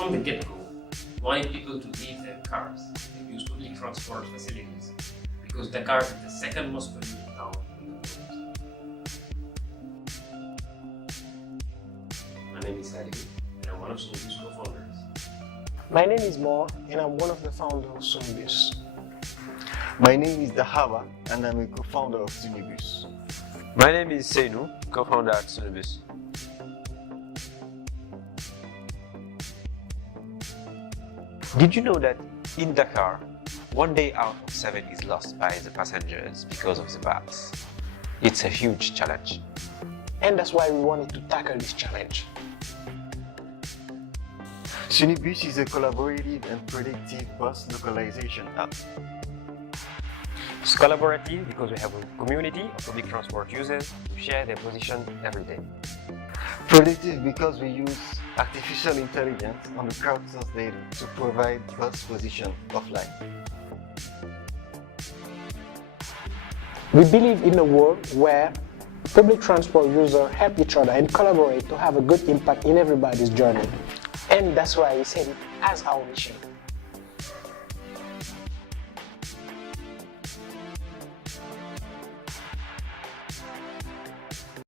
from the get-go, we wanted people to leave their cars and use public transport facilities because Dakar is the second most polluted town in the world. My name is Ali, and I'm one of Sunubus co-founders. My name is Mo, and I'm one of the founders of Sunubus. My name is Dahaba, and I'm a co-founder of Sunubus. My name is Seinu, co-founder at Sunubus. Did you know that in Dakar, 1 day out of 7 is lost by the passengers because of the bats? It's a huge challenge. And that's why we wanted to tackle this challenge. Sunubus is a collaborative and predictive bus localization app. It's collaborative because we have a community of public transport users who share their position every day. Predictive because we use artificial intelligence on the crowdsourced data to provide bus position offline. We believe in a world where public transport users help each other and collaborate to have a good impact in everybody's journey. And that's why we set it as our mission.